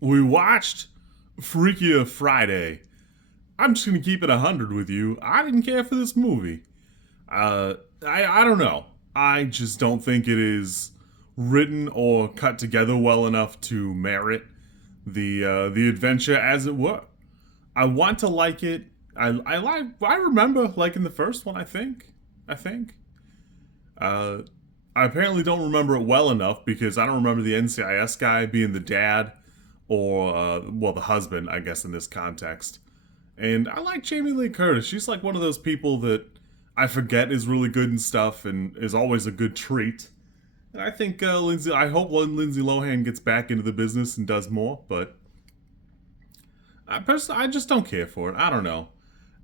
We watched Freakier Friday. I'm just gonna keep it 100 with you. I didn't care for this movie. I don't know. I just don't think it is written or cut together well enough to merit the adventure, as it were. I want to like it. I remember liking the first one. I think. Uh, I apparently don't remember it well enough because I don't remember the NCIS guy being the dad or the husband, I guess, in this context. And I like Jamie Lee Curtis. She's like one of those people that I forget is really good and stuff, and is always a good treat. And I think I hope Lindsay Lohan gets back into the business and does more. But I just don't care for it. I don't know.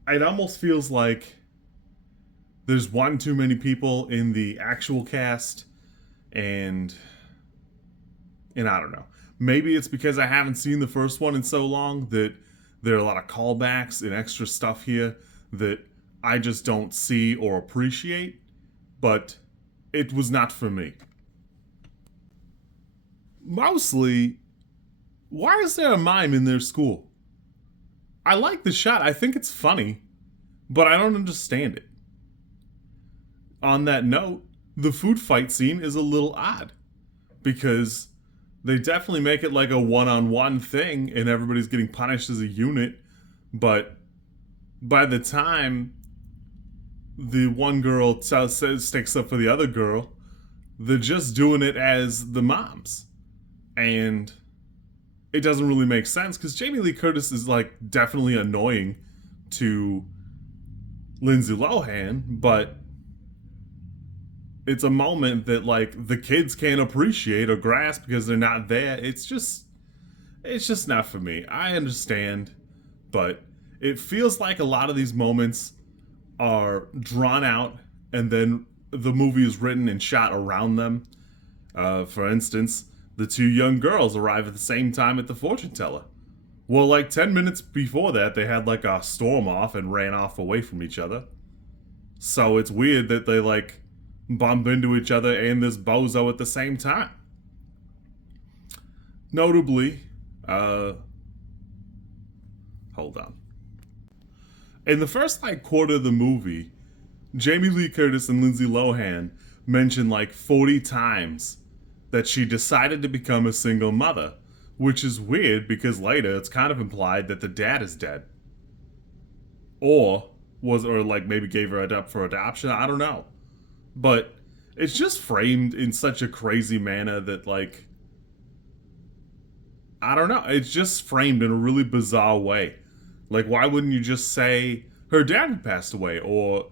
It almost feels like there's one too many people in the actual cast, and I don't know. Maybe it's because I haven't seen the first one in so long that there are a lot of callbacks and extra stuff here that I just don't see or appreciate, but it was not for me. Mostly, why is there a mime in their school? I like the shot. I think it's funny, but I don't understand it. On that note, the food fight scene is a little odd because they definitely make it like a one-on-one thing and everybody's getting punished as a unit, but by the time the one girl sticks up for the other girl, they're just doing it as the moms. And it doesn't really make sense because Jamie Lee Curtis is like definitely annoying to Lindsay Lohan, but it's a moment that like the kids can't appreciate or grasp because they're not there. It's just not for me. I understand, but it feels like a lot of these moments are drawn out and then the movie is written and shot around them. For instance, the two young girls arrive at the same time at the fortune teller. Well, like 10 minutes before that, they had like a storm off and ran off away from each other. So it's weird that they like bump into each other and this bozo at the same time. Notably, hold on. In the first like quarter of the movie, Jamie Lee Curtis and Lindsay Lohan mention like 40 times that she decided to become a single mother, which is weird because later it's kind of implied that the dad is dead. Or like maybe gave her up for adoption, I don't know. But it's just framed in such a crazy manner that like I don't know, it's just framed in a really bizarre way. Like, why wouldn't you just say her dad had passed away, or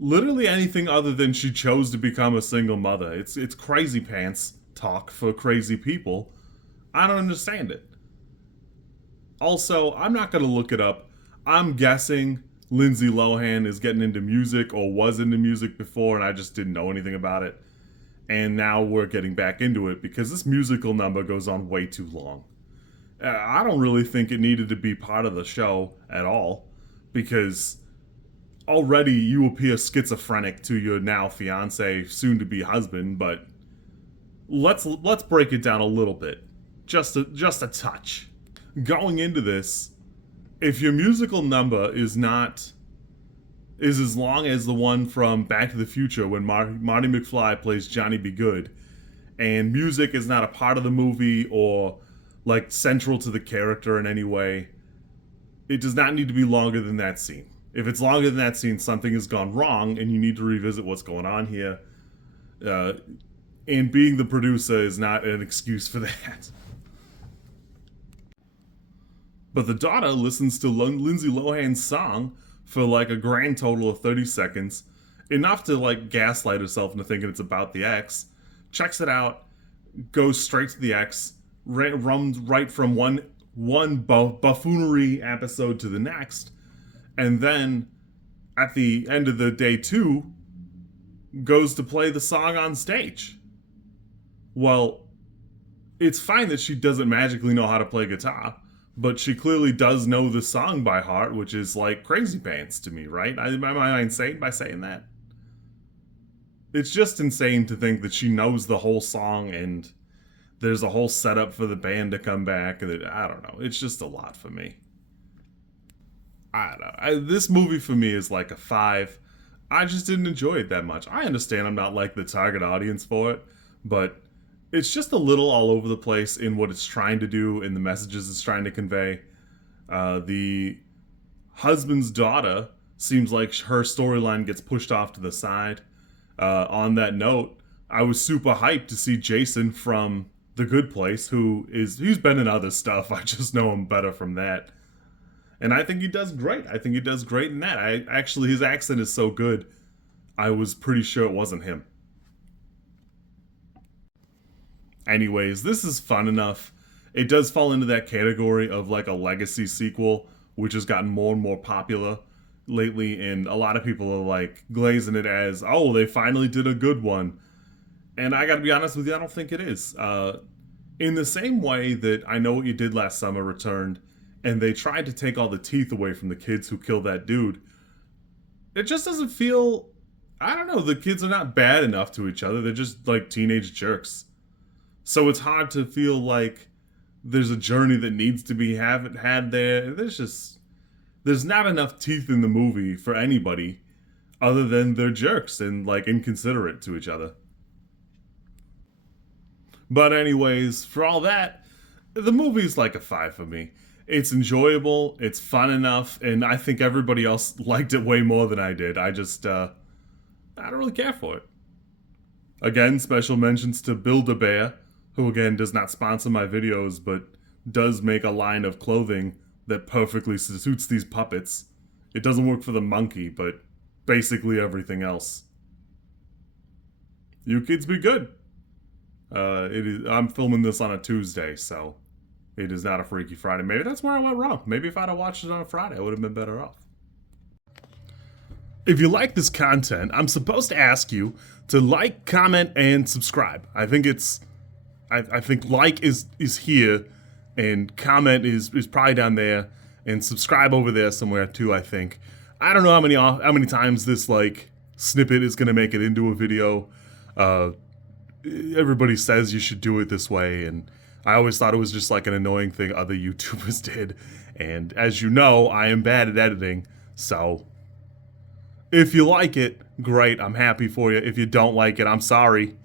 literally anything other than she chose to become a single mother? It's crazy pants talk for crazy people. I don't understand it. Also, I'm not gonna look it up. I'm guessing Lindsay Lohan is getting into music or was into music before, and I just didn't know anything about it. And now we're getting back into it because this musical number goes on way too long. I don't really think it needed to be part of the show at all because already you appear schizophrenic to your now fiance, soon to be husband, but let's break it down a little bit. Just a touch. Going into this, if your musical number is as long as the one from Back to the Future when Marty McFly plays Johnny B. Good, and music is not a part of the movie or like central to the character in any way, it does not need to be longer than that scene. If it's longer than that scene, something has gone wrong and you need to revisit what's going on here. And being the producer is not an excuse for that. But the daughter listens to Lindsay Lohan's song for like a grand total of 30 seconds, enough to like gaslight herself into thinking it's about the ex, checks it out, goes straight to the ex, runs right from one buffoonery episode to the next, and then at the end of the day two, goes to play the song on stage. Well, it's fine that she doesn't magically know how to play guitar, but she clearly does know the song by heart, which is like crazy pants to me, right? Am I insane by saying that? It's just insane to think that she knows the whole song, and There's a whole setup for the band to come back, and I don't know. It's just a lot for me. I don't know. This movie for me is like a 5. I just didn't enjoy it that much. I understand I'm not like the target audience for it, but it's just a little all over the place in what it's trying to do and the messages it's trying to convey. The husband's daughter seems like her storyline gets pushed off to the side. On that note, I was super hyped to see Jason from The Good Place, he's been in other stuff. I just know him better from that. And I think he does great. I think he does great in that. His accent is so good, I was pretty sure it wasn't him. Anyways, this is fun enough. It does fall into that category of like a legacy sequel, which has gotten more and more popular lately, and a lot of people are like glazing it as, oh, they finally did a good one. And I gotta be honest with you, I don't think it is. In the same way that I Know What You Did Last Summer returned, and they tried to take all the teeth away from the kids who killed that dude, it just doesn't feel... I don't know, the kids are not bad enough to each other. They're just like teenage jerks. So it's hard to feel like there's a journey that needs to be had there. There's not enough teeth in the movie for anybody other than they're jerks and like inconsiderate to each other. But anyways, for all that, the movie's like a 5 for me. It's enjoyable, it's fun enough, and I think everybody else liked it way more than I did. I don't really care for it. Again, special mentions to Build-A-Bear, who again does not sponsor my videos, but does make a line of clothing that perfectly suits these puppets. It doesn't work for the monkey, but basically everything else. You kids be good. I'm filming this on a Tuesday, so it is not a Freaky Friday. Maybe that's where I went wrong. Maybe if I'd have watched it on a Friday, I would have been better off. If you like this content, I'm supposed to ask you to like, comment, and subscribe. I think like is here, and comment is probably down there, and subscribe over there somewhere too, I think. I don't know how many times this like snippet is gonna make it into a video. Everybody says you should do it this way, and I always thought it was just like an annoying thing other YouTubers did. And as you know, I am bad at editing, so if you like it, great, I'm happy for you. If you don't like it, I'm sorry.